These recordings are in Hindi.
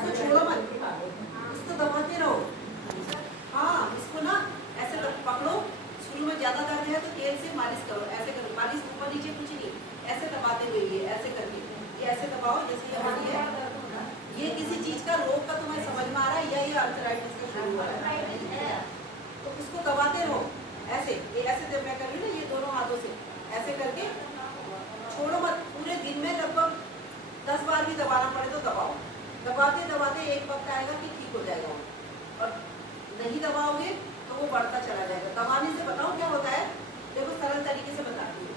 इसको छोड़ो मत, इसको दबाते रहो। हाँ, इसको ना ऐसे पकड़ो, शुरू में ज्यादा दर्द है तो तेल से मालिश करो, ऐसे करो, मालिश ऊपर नीचे कुछ नहीं, ऐसे दबाते हुए ये ऐसे करके, ये ऐसे दबाओ जैसे ये वाली है। ये किसी चीज का रोग का तुम्हें समझ में आ रहा है या ये आर्थराइटिस का शुरू हुआ है, तो उसको दबाते रहो ऐसे, ये ऐसे जब मैं कर रही हूँ ना, ये दोनों हाथों से ऐसे करके छोड़ो मत। पूरे दिन में लगभग 10 बार भी दबाना पड़े तो दबाओ। दबाते दबाते एक वक्त आएगा कि ठीक हो जाएगा, और नहीं दबाओगे तो वो बढ़ता चला जाएगा। दबाने से बताओ क्या होता है, देखो सरल तरीके से बताती हूँ।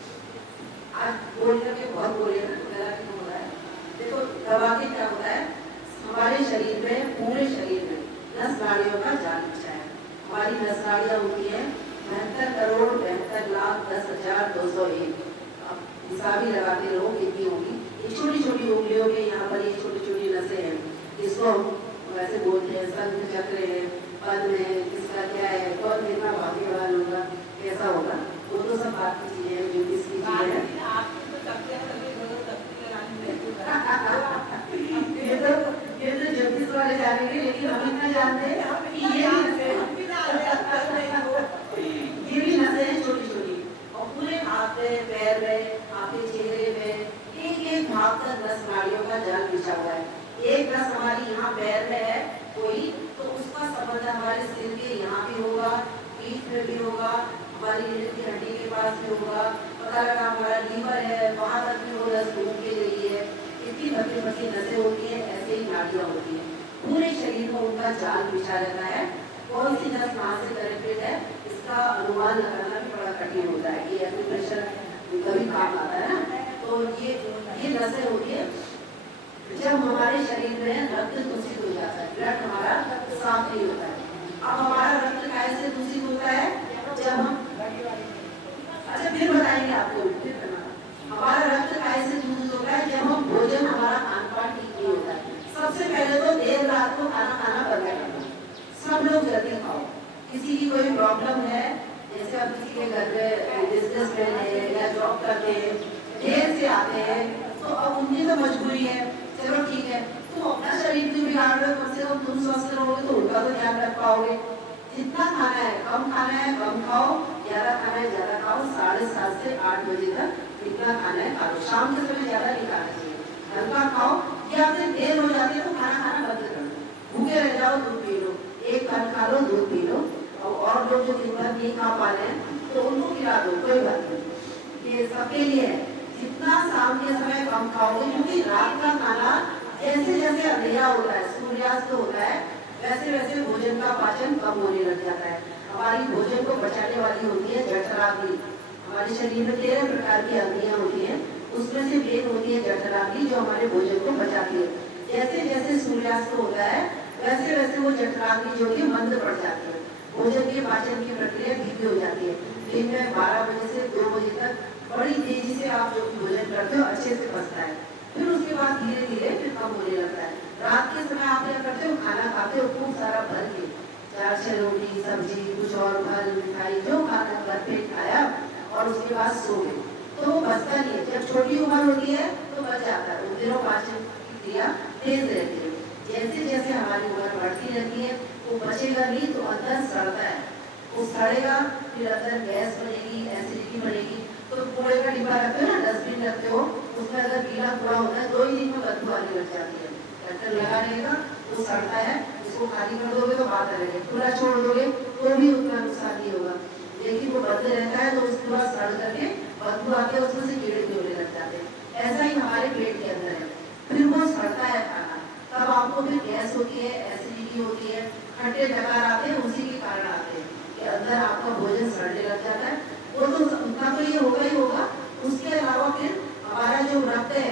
आज बोलने के बहुत बोले ना, मेरा क्यों हो रहा है, देखो दबा के क्या होता है, हमारे शरीर में, पूरे शरीर में नस नाड़ियों का जाल बिछा है। हमारी नस नाड़ियाँ होती है 72,72,10,201। अब हिसाब ही लगाते रहो कितनी होगी। ये छोटी छोटी उंगलियों के यहाँ पर ये छोटी छोटी नसें हैं, इसको वैसे बोलते हैं संघ चक्र है, पद्म है, किसका क्या है, कौन कितना भाग्यवान होगा, कैसा होगा, वो तो सब बात की चीजें हैं, जो किसकी चीजें हैं। ये तो ज्योतिष वाले जानेंगे, लेकिन हम इतना जानते हैं कि ये भी नसें हैं छोटी छोटी, और पूरे हाथ में, पैर में, आपके चेहरे में एक एक भाग तक नस नाड़ियों का जाल बिछा हुआ है। एक नस हमारी यहाँ पैर में है कोई, तो उसका संबंध हमारे सिर के यहाँ भी होगा, पीठ में भी होगा, हमारी रीढ़ की हड्डी के पास भी होगा, पता लगा हमारा लीवर है वहाँ तक भी वो नस घूम के गई है। इतनी लंबी लंबी नसें होती है, ऐसे ही नाड़ियाँ होती है, पूरे शरीर में उनका जाल बिछा रहता है। कौन सी नस कहाँ से कनेक्टेड है इसका अनुमान लगाना भी बड़ा कठिन होता है, ये एक्यूप्रेशर कभी काम आता है ना। तो ये नसें होती है। जब हमारे शरीर में रक्त दूषित हो जाता है, ब्लड हमारा साफ नहीं होता है। अब हमारा रक्त कैसे दूषित होता है, जब हम, अच्छा फिर बताएंगे आपको, फिर हमारा रक्त कैसे दूषित होता है, जब हम भोजन, हमारा खान पान ठीक नहीं होता है। सबसे पहले तो देर रात को खाना खाना बंद करना, सब लोग जल्दी खाओ। किसी की कोई प्रॉब्लम है, जैसे अब किसी के घर में बिजनेसमैन है या जॉब करते हैं, देर से आते हैं, तो अब उनकी तो मजबूरी है, चलो ठीक है, तुम अपना शरीर भी बिगाड़ रहे हो, कम से कम तुम स्वस्थ रहोगे तो उनका तो ध्यान रख पाओगे। जितना खाना है कम खाना है कम खाओ, ज्यादा खाना है ज्यादा खाओ। 7:30 से 8 बजे तक इतना खाना है खा लो, शाम के समय ज्यादा नहीं खाना चाहिए, हल्का खाओ। या फिर देर हो जाती है तो खाना खाना बंद कर लो, भूखे रह जाओ, दूध पी लो, एक फल खा लो, दूध पी लो। और लोग जो दिन भर नहीं खा पा रहे हैं तो उनको खिला दो, कोई बात नहीं, ये सबके लिए है। जितना शाम के समय कम खाओगे, क्योंकि रात का खाना जैसे जैसे अंधेरा होता है, सूर्यास्त होता है, वैसे वैसे भोजन का पाचन कम होने लग जाता है। हमारी भोजन को बचाने वाली होती है जठराग्नि। हमारे शरीर में 13 प्रकार की अग्नियां होती हैं, उसमें से एक होती है जठराग्नि, जो हमारे भोजन को बचाती है। जैसे जैसे सूर्यास्त होता है वैसे वैसे वो जठराग्नि जो कि मंद पड़ जाती है, भोजन के पाचन की प्रक्रिया धीमी हो जाती है। दिन में 12 बजे से 2 बजे तक बड़ी तेजी से आप जो भोजन करते हो अच्छे से पचता है, फिर उसके बाद धीरे धीरे फिर कम होने लगता है। रात के समय आप क्या करते हो, खाना खाते हो खूब सारा भर के, 4-6 रोटी सब्जी कुछ और फल मिठाई जो खाना भर पेट खाया, और उसके बाद सो गए, तो वो बचता नहीं है। जब छोटी उम्र होती है तो बच जाता है, उन दिनों पाचन की क्रिया तेज रहती है। जैसे जैसे हमारी उम्र बढ़ती रहती है वो बचेगा नहीं तो अंदर सड़ता है, वो सड़ेगा, फिर अंदर गैस बनेगी, एसिडिटी बनेगी। तो कूड़े का डिब्बा रखते हो ना, डस्टबिन रखते हो, उसमें अगर गीला कूड़ा होता है 2 ही दिन में बदबू आने लग जाती है। डॉक्टर लगा रहेगा, वो सड़ता है, उसको खाली कर दोगे तो बात अलग है, खुला छोड़ दोगे तो भी उतना नुकसान नहीं होगा, लेकिन वो बंद रहता है तो उसके बाद सड़ करके बदबू आके उसमें से कीड़े निकलने लग जाते हैं। ऐसा ही हमारे पेट के अंदर है, फिर वो सड़ता है खाना, तब आपको फिर गैस होती है, एसिडिटी होती है, खट्टे डकार आते हैं, उसी के कारण आते हैं कि अंदर आपका भोजन सड़ने लग जाता है। वो तो उनका तो ये होगा ही होगा, उसके अलावा फिर हमारा जो रक्त है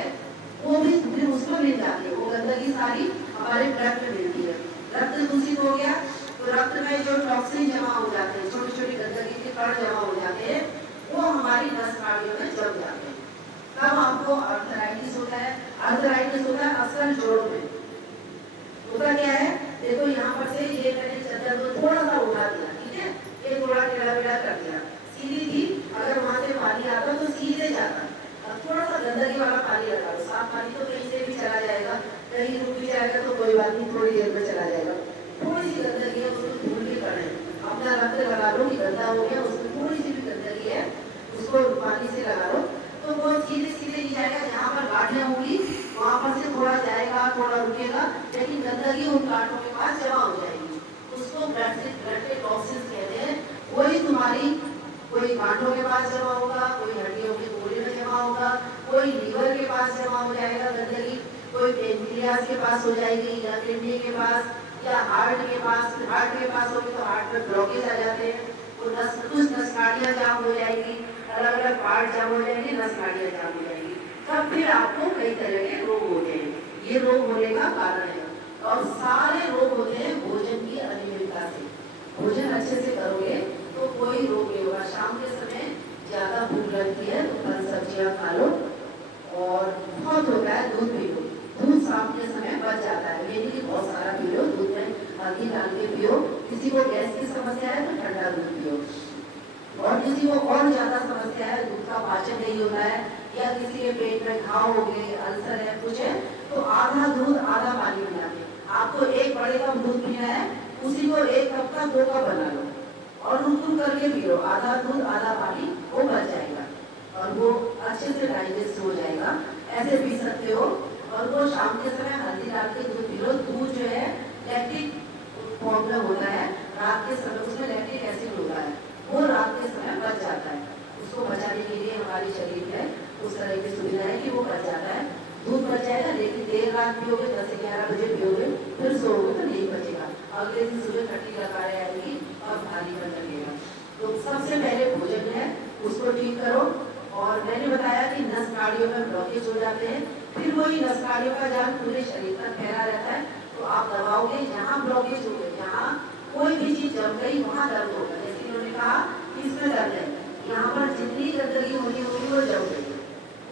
वो भी फिर उसमें मिल जाती है, वो गंदगी सारी हमारे ब्लड में मिलती है। रक्त दूषित हो गया तो रक्त में जो टॉक्सिन जमा हो जाते हैं, छोटी छोटी गंदगी के कण जमा हो जाते हैं, वो हमारी नस नाड़ियों में जम जाते हैं, तब आपको आर्थराइटिस होता है। आर्थराइटिस होता है अक्सर जोड़ों में। होता क्या है, देखो यहाँ पर से ये मैंने चद्दर को थोड़ा सा उठा दिया, ठीक है, ये थोड़ा टेढ़ा मेढ़ा कर दिया, सीधी थी, अगर वहां से पानी आता तो सीधे जाता, अब थोड़ा सा गंदगी वाला पानी लगा लो, साफ पानी तो कहीं से भी चला जाएगा, कहीं रुक भी जाएगा तो कोई कोई बात नहीं, थोड़ी देर में चला जाएगा। थोड़ी सी गंदगी है उसको धूल भी करें, अपना रक्त लगा लो कि गंदा हो गया, उसमें थोड़ी सी भी गंदगी है उसको पानी से लगा लो, तो वो सीधे सीधे नहीं जाएगा, जहाँ पर गांठें होंगी वहाँ पर से थोड़ा जाएगा, थोड़ा रुकेगा, लेकिन गंदगी उन गांठों के पास जमा हो जाएगी। उसको ब्लड के टॉक्सिन्स कहते हैं। वही तुम्हारी कोई गांठों के पास जमा होगा, कोई हड्डियों के टुकड़े में जमा होगा, कोई लीवर के पास जमा हो जाएगा गंदगी, कोई पेनक्रियास के पास हो जाएगी, या किडनी के पास, या हार्ट के पास। हार्ट के पास होगी तो हार्ट में ब्लॉकेज आ जाते हैं, तो कुछ नस नाड़ियाँ जाम हो जाएगी, अलग अलग पार्ट जाम हो जाएंगे, नस नाड़ियाँ जाम हो जाएगी, तब फिर आपको कई तरह के रोग होते हैं। ये रोग होने का कारण है, और सारे रोग होते हैं भोजन की अनियमितता से। भोजन अच्छे से करोगे तो कोई रोग नहीं होगा। शाम के समय ज्यादा भूख लगती है तो फल सब्जियां खा लो, और बहुत होता है दूध पी लो। दूध शाम के समय बच जाता है, ये नहीं कि बहुत सारा पी लो, दूध में हल्दी डाल के पियो। किसी को गैस की समस्या है तो ठंडा दूध पियो, और किसी को और ज्यादा समस्या है, दूध का पाचन नहीं होता है, या किसी के पेट में घाव हो गए, अल्सर है, कुछ है, तो आधा दूध आधा पानी मिला के आपको एक बड़े कप दूध पीना है, उसी को एक कप का 2 कप बना लो और रुक करके पी लो, आधा दूध आधा पानी, वो बच जाएगा और वो अच्छे से डाइजेस्ट हो जाएगा। ऐसे पी सकते हो। और वो शाम के समय हल्दी डाल के दूध पी लो। दूध जो है लैक्टिक प्रॉब्लम होता है रात के समय, उसमें लैक्टिक एसिड होता है, वो रात के समय बच जाता है। उसको बचाने के लिए हमारे शरीर में उस तरह की सुविधा है कि वो बच जाता है, दूध बच जाएगा। लेकिन देर रात पियोगे, 10 से 11 बजे पियोगे, फिर सोओगे तो नहीं बचेगा, अगले दिन सुबह खट्टी लकारें आएगी और भारीपन लगेगा। तो सबसे पहले भोजन है, उसको ठीक करो। और मैंने बताया कि नस नाड़ियों में ब्लॉकेज हो जाते हैं, फिर वही नस नाड़ियों का जाल पूरे शरीर पर फैला रहता है, तो आप दबाओगे, जहाँ ब्लॉकेज हो गए, जहाँ कोई भी चीज जम गई वहाँ दर्द होगा। जैसे उन्होंने कहा कि इसमें दर्द है, यहाँ पर जितनी गंदगी होनी होगी वो जम गई।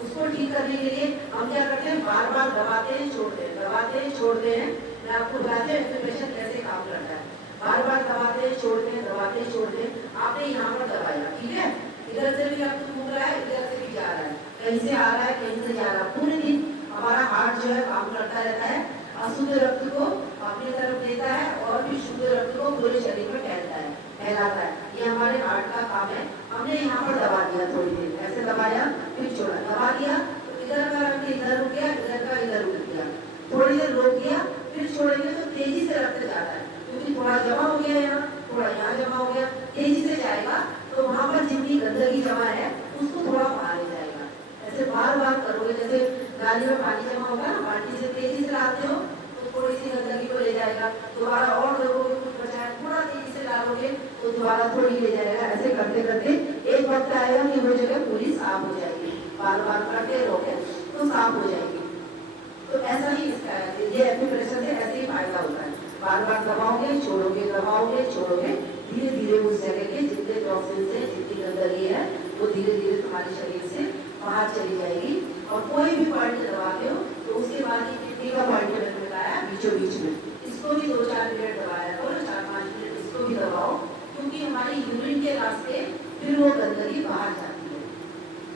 उसको ठीक करने के लिए हम क्या करते हैं, बार बार दबाते हैं छोड़ते हैं, दबाते हैं छोड़ते हैं। मैं आपको बताते हैं एक्यूप्रेशर कैसे काम करता है। बार बार दबाते हैं छोड़ते हैं, दबाते हैं छोड़ते हैं। आपने यहाँ पर दबाया, ठीक है, इधर से भी आपको घूम रहा है, इधर से भी जा रहा है, कहीं से आ रहा है, कहीं से जा रहा है। पूरे दिन हमारा हार्ट जो है काम करता रहता है, अशुद्ध रक्त को अपनी तरफ देता है और फिर शुद्ध रक्त को पूरे शरीर में फैलाता है। ये हमारे हार्ट का काम है। हमने यहाँ पर दबा दिया, थोड़ी देर ऐसे दबाया, फिर छोड़ा, दबा दिया तो इधर का रक्त इधर रुक गया, इधर का इधर रुक गया, थोड़ी देर रोक दिया, फिर छोड़ेंगे तो तेजी से रक्त जाता है, क्योंकि थोड़ा जमा हो गया यहाँ, थोड़ा यहाँ जमा हो गया, तेजी से जाएगा, तो वहाँ पर जितनी गंदगी जमा है उसको थोड़ा बाहर ले जाएगा। ऐसे बार बार करोगे, जैसे नाली में पानी जमा होगा ना, बाल्टी से तेजी से लाते हो तो थोड़ी सी गंदगी को ले जाएगा, दोबारा और देखोगे कुछ बचा है, थोड़ा तेजी से डालोगे तो दोबारा थोड़ी ले जाएगा। ऐसे करते करते एक वक्त आएगा कि वो जगह पूरी साफ हो जाएगी। बार बार करते रहोगे तो साफ हो जाएगी। तो ऐसा ही इसका है, ये एक्यूप्रेशर से ऐसे ही फायदा होता है। बार बार दबाओगे छोड़ोगे, दबाओगे छोड़ोगे, धीरे धीरे उस जगह के जितने टॉक्सिन्स है, जितनी गंदगी है, वो धीरे धीरे तुम्हारे शरीर से बाहर चली जाएगी। और कोई भी पॉइंट दबाते हो तो उसके बाद ये किडनी का पॉइंट मैंने बताया बीचों बीच में, इसको भी 2-4 मिनट दबाया करो, 4-5 मिनट इसको भी दबाओ, क्योंकि हमारी यूरिन के रास्ते फिर वो गंदगी बाहर जाती है।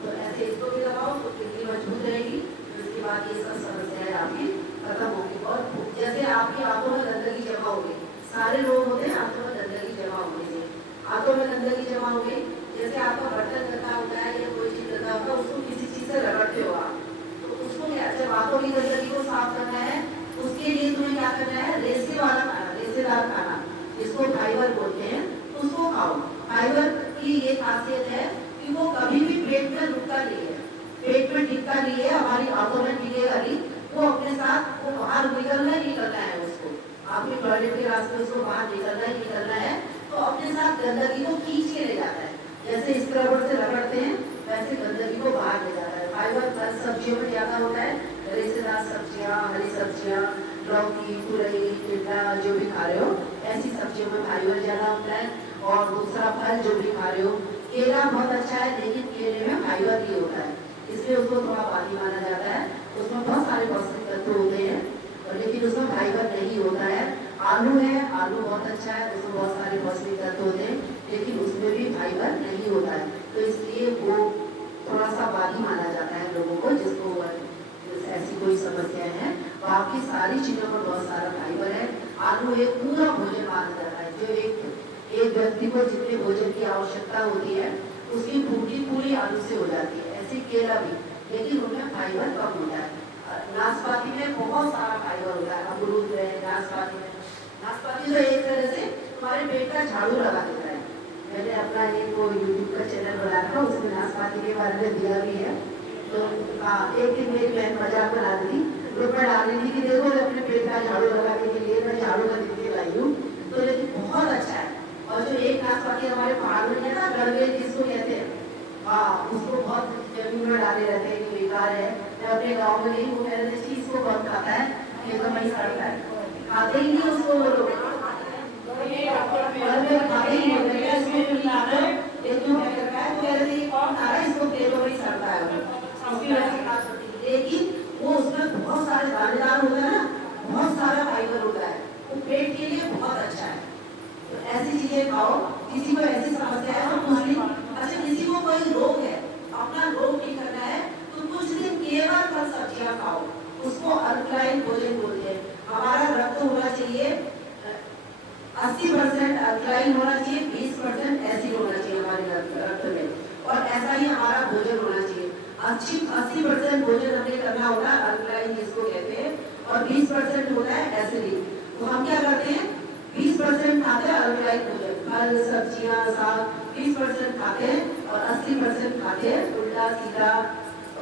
तो ऐसे इसको भी दबाओ तो किडनी मजबूत रहेगी, उसके बाद ये सब समस्याएं आपकी खत्म होगी। और जैसे आपकी आंखों में गंदगी जमा हो गई, सारे रोग होते हैं आंखों में गंदगी जमा होने से। आंखों में गंदगी जमा हो गई, जैसे आपका बर्तन गंदा होता है या कोई चीज गंदा होता है, उसको किसी चीज से रगड़ते हो आप, तो उसको क्या, जब आंखों की गंदगी को साफ करना है उसके लिए तुम्हें क्या करना है, रेसे वाला खाना, रेसेदार खाना, जिसको फाइबर बोलते हैं, उसको खाओ। फाइबर की ये खासियत है कि वो कभी भी पेट में रुकता नहीं है, पेट में टिकता नहीं है, हमारी आंखों में टिकेगा नहीं, वो अपने साथ वो बाहर निकलना ही निकलना है। उसको आपके टॉयलेट के रास्ते उसको बाहर निकलना ही निकलना है, तो अपने साथ गंदगी को खींच के ले जाता है। जैसे स्क्रबर से रगड़ते हैं वैसे गंदगी को बाहर ले जाता है। फाइबर फल सब्जियों में ज्यादा होता है, रेशेदार सब्जियां, हरी सब्जियां, लौकी, तुरई, टिंडा जो भी खा रहे हो, ऐसी सब्जियों में फाइबर ज्यादा होता है। और दूसरा फल जो भी खा रहे हो, केला बहुत अच्छा है, लेकिन केले में फाइबर भी होता है, इसलिए उसको थोड़ा पानी माना जाता है। उसमें बहुत सारे पौष्टिक तत्व होते हैं, लेकिन उसमें फाइबर नहीं होता है। आलू है, आलू बहुत अच्छा है, उसमें बहुत सारे पौष्टिक तत्व होते हैं, लेकिन उसमें भी फाइबर नहीं होता है, तो इसलिए वो थोड़ा सा बादी माना जाता है लोगों को, जिसको ऐसी कोई समस्या है। बाकी सारी चीजों पर बहुत सारा फाइबर है। आलू एक पूरा भोजन माना जाता है, जो एक व्यक्ति को जितने भोजन की आवश्यकता होती है उसकी पूर्ति पूरी आलू से हो जाती है। ऐसे केला भी, लेकिन उनमें फाइबर कम होता है। नाशपाती में बहुत सारा फाइबर होता है, अमरूद है, नाशपाती में। नाशपाती तो एक तरह से तुम्हारे पेट का झाड़ू लगा देता है। मैंने अपना एक वो यूट्यूब का चैनल बनाया था, उसमें नाशपाती के बारे में दिया भी है। तो एक दिन मेरी बहन मजाक बना दी, तो मैं डाल रही थी कि देखो अपने पेट का झाड़ू लगाने के लिए मैं झाड़ू का दिखने लाई हूँ। तो लेकिन बहुत अच्छा है। और जो एक नाशपाती हमारे पहाड़ में है ना, गड़बे जिसको कहते हैं, हाँ, उसको बहुत जमीन में डाले रहते हैं कि बेकार है। मैं अपने गाँव में गई, वो कह रहे थे इसको कौन खाता है, ये तो वही सड़ता है, खाते ही नहीं उसको वो लोग, खाते ही नहीं, इसको पेटों में सड़ता है। लेकिन वो उसमें बहुत सारे दानेदार होता है ना, बहुत सारा फाइबर होता है, वो पेट के लिए बहुत अच्छा है। तो ऐसी चीजें खाओ। किसी को ऐसी समस्या है तो अच्छा, किसी को कोई रोग है, अपना रोग ठीक करना है तो कुछ दिन केवल फल सब्जियां खाओ, उसको अल्कलाइन भोजन बोलते हैं। हमारा रक्त होना चाहिए 80% अल्कलाइन होना चाहिए, 20% एसिड होना चाहिए हमारे रक्त में, और ऐसा ही हमारा भोजन होना चाहिए। 80% भोजन हमें करना होगा अल्कलाइन जिसको कहते हैं, और 20% होता है एसिडिक। तो हम क्या करते हैं, 20% खाते हैं अल्कलाइन भोजन, फल सब्जियां साग, 20% खाते हैं, और 80% खाते हैं उल्टा सीधा।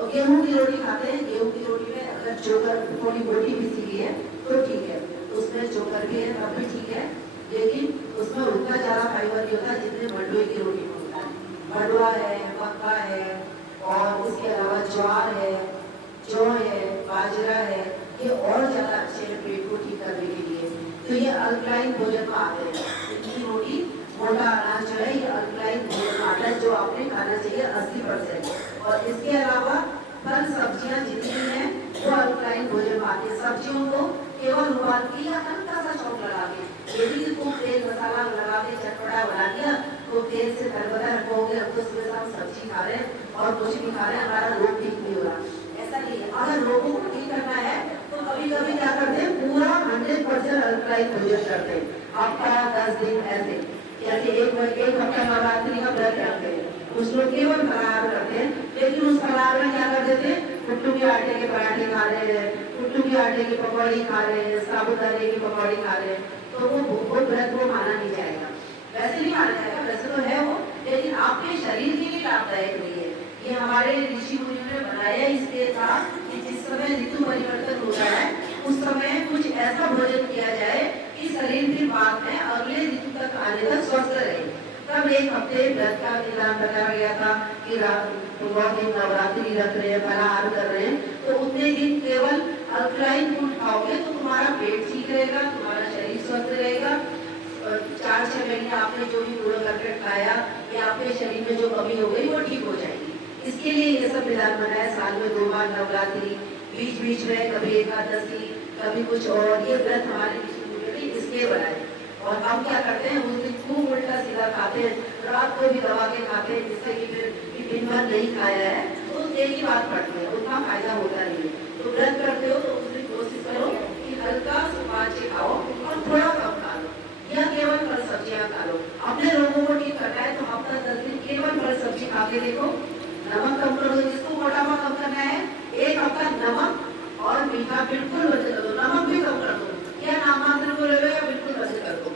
गेहूं की रोटी खाते हैं, गेहूं की रोटी में अगर चोकर थोड़ी मोटी पिसी हुई है तो ठीक है, उसमें चोकर भी है तब भी ठीक है, लेकिन उसमें उतना ज्यादा फाइबर नहीं होता जितने मंडुए की रोटी में होता है। मंडुआ है, मक्का है, और इसके अलावा ज्वार है, जौ है, बाजरा है, ये और ज्यादा अच्छे हैं पेट को ठीक करने के लिए। तो ये अल्कलाइन भोजन में आते हैं। इडली रोटी मोटा अनाज जो है ये अल्कलाइन भोजन में आता है, जो आपने खाना चाहिए 80%। और इसके अलावा फल सब्जियां जितनी हैं वो अल्कलाइन भोजन में आती है। सब्जियों को केवल उबाल के या हल्का सा चौंक लगा के, यदि खूब तेल मसाला लगा के चटपटा बना दिया तो तेल से तरबता रखोगे, अब तो सुबह शाम सब्जी खा रहे हैं और कुछ भी खा रहे हैं, हमारा रोग ठीक नहीं हो रहा। ऐसा नहीं है। अगर रोगों को ठीक करना है तो कभी कभी क्या करते हैं, पूरा 100% अल्कलाइन भोजन करते हैं। आपका 10 दिन ऐसे, जैसे एक हफ्ता नवरात्रि का व्रत रखते हैं, कुछ लोग केवल फलाहार करते हैं, लेकिन उस फलाहार में क्या कर देते हैं, कुट्टू के आटे के पराठे खा रहे हैं, कुट्टू के आटे की पकौड़ी खा रहे हैं, साबुदाने की पकौड़ी खा रहे हैं, तो वो व्रत वो माना नहीं जाएगा। वैसे नहीं माना जाएगा, वैसे तो है वो, लेकिन आपके शरीर के लिए लाभदायक नहीं है। ये हमारे ऋषि मुनियों ने बनाया इसलिए था कि जिस समय ऋतु परिवर्तन होता है उस समय कुछ ऐसा भोजन किया जाए कि शरीर के बाद में अगले ऋतु तक आने तक स्वस्थ रहे। तब एक हफ्ते व्रत का निदान बताया गया था कि बहुत दिन नवरात्रि रख रहे हैं, फलाहार कर रहे हैं, तो उतने दिन केवल अल्कलाइन फूड खाओगे तो तुम्हारा पेट ठीक रहेगा, तुम्हारा शरीर स्वस्थ रहेगा। 4-6 महीने आपने जो भी पूरा करके खाया या आपके शरीर में जो कमी हो गई वो ठीक हो जाएगी। इसके लिए ये सब विधान बनाया। साल में 2 बार नवरात्रि, बीच बीच में कभी एकादशी, कभी कुछ और, ये व्रत हमारे इसलिए बनाए। और हम क्या करते हैं, उस दिन खूब उल्टा सीधा खाते हैं, रात को भी दबा के खाते हैं, जिससे कि फिर दिन भर नहीं खाया है तो एक ही बात पड़ती है, उतना फायदा होता नहीं है। तो व्रत करते हो तो उस दिन कोशिश करो कि हल्का सुपाच्य खाओ और थोड़ा कम खा लो, या केवल फल सब्जियां खा लो। अपने लोगों को ठीक करना है तो हफ्ता 10 दिन केवल फल सब्जी खा के देखो। नमक कम कर दो, जिसको मोटापा कम करना है, एक हफ्ता नमक और मीठा बिल्कुल बंद कर दो, नमक भी कम कर दो, या नामांतर को ले लो या बिल्कुल बंद कर दो।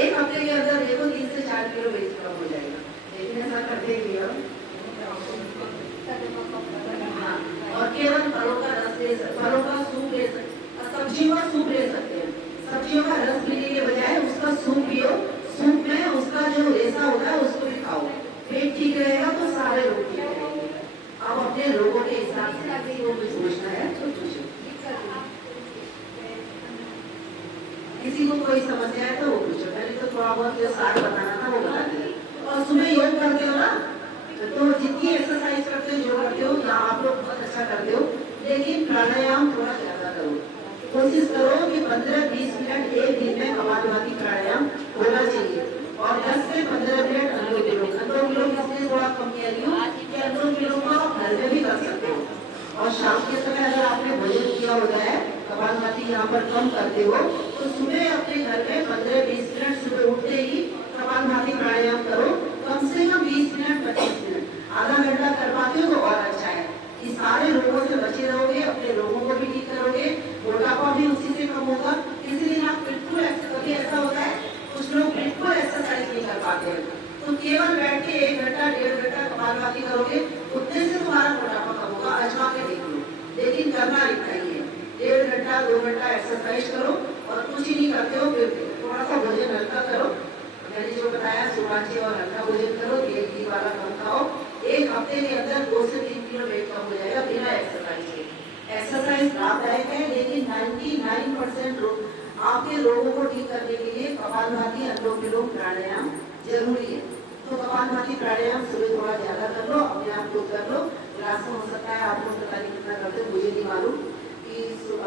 एक हफ्ते के अंदर देखो 3 से 4 किलो वेट कम हो जाएगा। लेकिन ऐसा करते ही हम, और केवल फलों का रस ले सकते, फलों का सूप ले सकते, सब्जियों का सूप ले सकते हैं। सब्जियों का रस पीने के बजाय उसका सूप पियो, सूप में उसका जो रेशा होता है उसको भी खाओ, पेट ठीक रहेगा तो सारे रोग ठीक रहेंगे। अब अपने लोगों के हिसाब से किसी को कुछ पूछना है तो पूछो, किसी को कोई समस्या है तो वो पूछो। पहले तो थोड़ा बहुत जो सार बताना था वो बता दिया। और सुबह योग करते हो ना, तो जितनी एक्सरसाइज करते हो, जो करते हो, या आप लोग बहुत अच्छा करते हो, लेकिन प्राणायाम थोड़ा ज्यादा करो। कोशिश करो कि 15-20 मिनट एक दिन में कपालभाति प्राणायाम होना चाहिए, और 10 से 15 मिनट अनुलोम विलोम। अनुलोम विलोम इसलिए थोड़ा कम किया कि अनुलोम विलोम को आप घर में भी कर सकते हो। और शाम के समय अगर आपने भोजन किया होता है कपालभाति यहाँ पर कम करते हो तो सुबह अपने घर में 15-20 मिनट सुबह उठते ही कपालभाति प्राणायाम करो, कम से कम 20 मिनट 25 मिनट, आधा घंटा कर पाते हो तो और अच्छा है। इस सारे रोगों से बचे रहोगे, अपने रोगों को भी ठीक करोगे, मोटापा भी उसी से कम होगा। इसलिए आप बिल्कुल कभी ऐसा होता है कुछ लोग बिल्कुल एक्सरसाइज नहीं कर पाते हैं, तो केवल बैठ के 1 घंटा 1.5 घंटा कपालभाति करोगे, उतने से तुम्हारा मोटापा कम होगा। आजमा के देख लो, लेकिन करना इतना ही है, 1.5 घंटा 2 घंटा एक्सरसाइज करो और कुछ ही नहीं करते हो फिर थोड़ा सा भोजन हल्का करो। मैंने जो बताया सुबह और हल्का भोजन करो, तेल घी वाला कम खाओ। 1 हफ्ते के अंदर 2 से 3 किलो वेट कम हो जाएगा बिना एक्सरसाइज के। एक्सरसाइज लाभदायक है, लेकिन 99% आपके रोगों को ठीक करने के लिए कपालभाति अनुलोम विलोम प्राणायाम जरूरी है। तो कपालभाति प्राणायाम सुबह थोड़ा ज्यादा कर लो, अपने आप खुद कर लो। क्लास में हो सकता है आप लोग पता नहीं कितना करते, मुझे नहीं मालूम कि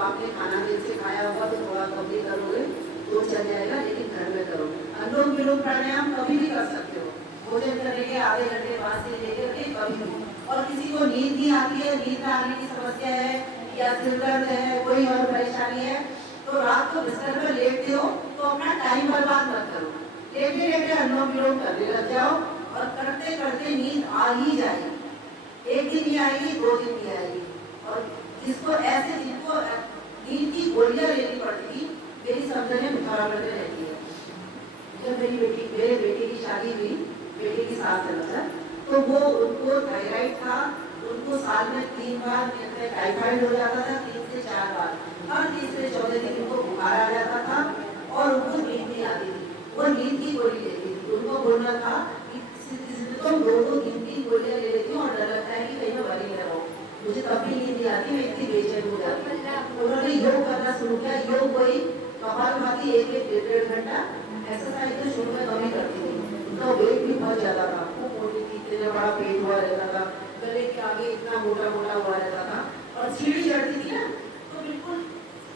आपने खाना देर से खाया होगा तो थोड़ा कम भी करोगे तो चल जाएगा, लेकिन घर में करो। अनुलोम विलोम प्राणायाम कभी भी कर सकते हो, भोजन करने के आधे घंटे बाद से लेकर के कभी भी। और किसी को नींद नहीं आती है, नींद में आने की समस्या है या सिर दर्द है, कोई और परेशानी है, तो रात को बिस्तर पर लेटते हो तो अपना टाइम बर्बाद मत करो, लेटे लेटे अनुलोम विलोम करने लग जाओ और करते करते नींद आ ही जाएगी। 1 दिन नहीं आएगी, 2 दिन नहीं आएगी। और जिसको नींद की गोलियां लेनी पड़ती थी, मेरी समझने पिथौरागढ़ में रहती है। जब मेरे बेटे की शादी हुई, बेटे की सास है, तो वो उनको थायराइड था, उनको साल में 3 बार टाइफाइड हो जाता था, 3 से 4 बार, हर तीसरे चौथे दिन उनको बुखार आ जाता था और उनको नींद नहीं आती थी। वो नींद की गोली लेती थी, उनको बोलना था कि तुम 2-2 नींद की गोलियां ले लेती हूँ और डर लगता है कि कहीं मैं मरी न रहूं, मुझे तब भी नींद नहीं आती, मैं इतनी बेचैन हो जाती। उन्होंने योग करना शुरू किया, योग वही कपालभाति 1-1 घंटा एक्सरसाइज तो शुरू में कभी करती थी। उनका वेट भी बहुत ज्यादा था, वो मोटी थी, इतना बड़ा पेट हुआ रहता था, गले के आगे इतना मोटा मोटा हुआ रहता था, और सीढ़ी चढ़ती थी ना तो बिल्कुल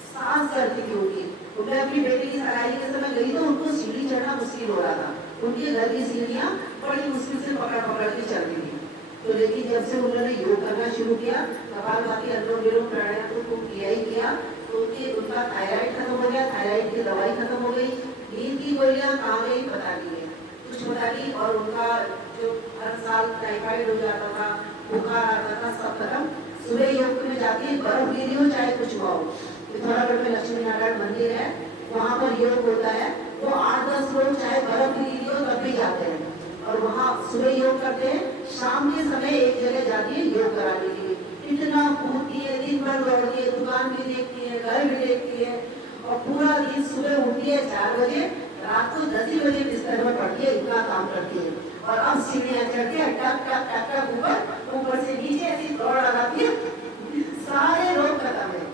सांस चढ़ती थी उनकी। तो मैं अपनी बेटी की सगाई के समय गई तो उनको सीढ़ी चढ़ना मुश्किल हो रहा था, उनके घर की सीढ़ियाँ बड़ी मुश्किल से पकड़ पकड़ के चढ़ती थी। तो लेकिन जब से उन्होंने योग करना शुरू किया, कपालभाति अनुलोम विलोम प्राणायाम तो किया ही किया, तो उनका थायराइड खत्म हो गया, थायराइड की दवाई खत्म हो गई, नींद की गोलियां कहाँ गई पता नहीं है, कुछ पता नहीं। और उनका जो हर साल टाइफाइड हो जाता था, बुखार आता था, सब खत्म। सुबह योग में जाती है, बर्फ गिरी हो चाहे कुछ हुआ हो, पिथौरागढ़ में लक्ष्मी नारायण मंदिर है, वहाँ पर योग होता है, वो 8-10 लोग चाहे बर्फ गिरी हो तब भी जाते हैं और वहाँ सुबह योग करते हैं। शाम के समय एक जगह जाती है योग कराने के लिए, इतना घूमती है, दिन भर दौड़ती है, दुकान भी देखती है, घर भी देखती है, और पूरा दिन सुबह उठती है 4 बजे, रात को 10 ही बजे बिस्तर में पड़ती है, इतना काम करती है। और अब सीढ़ियाँ चढ़ के टक टक टक टक ऊपर से नीचे ऐसी दौड़ लगाती है, सारे रोग खत्म है।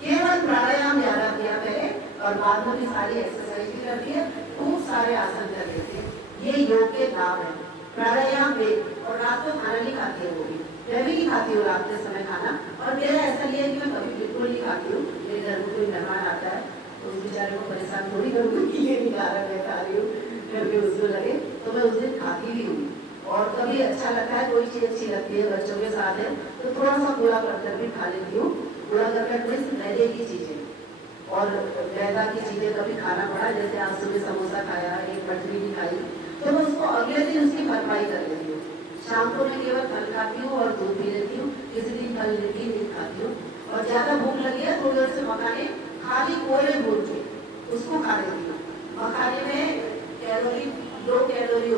केवल प्राणायाम ज्यादा किया करे और बाद में भी सारी एक्सरसाइज भी करती है, खूब सारे आसन कर लेते हैं, ये योग के लाभ है। प्राणायाम में और रात को खाना नहीं खाती है वो भी, मैं भी नहीं खाती हूँ रात के समय खाना, और मेरा ऐसा नहीं है कि मैं कभी बिल्कुल नहीं खाती हूँ। मेरे घर में कोई मेहमान आता है तो उस बेचारे को परेशान थोड़ी करूँगी कि ये नहीं खा रहा, मैं खा रही हूँ, घर पे उसको लगे तो मैं उस दिन खाती भी हूँ। और कभी अच्छा लगता है, कोई चीज़ अच्छी लगती है, बच्चों के साथ है तो थोड़ा सा पूरा कर भी खा लेती हूँ। पूरा कर मैदे की चीज़ें और मैदा की चीज़ें कभी खाना पड़ा, जैसे आज सुबह समोसा खाया, एक मछली भी खाई, तो मैं उसको अगले दिन उसकी भरपाई कर लेती हूँ। शाम को मैं केवल फल खाती हूँ और दूध पी लेती हूँ, किसी दिन फल नहीं खाती हूँ। और ज़्यादा भूख लगी है थोड़ी देर से मखाने खाली कोयले भून के उसको खा लेती हूँ। मखाने में कैलोरी 2 कैलोरी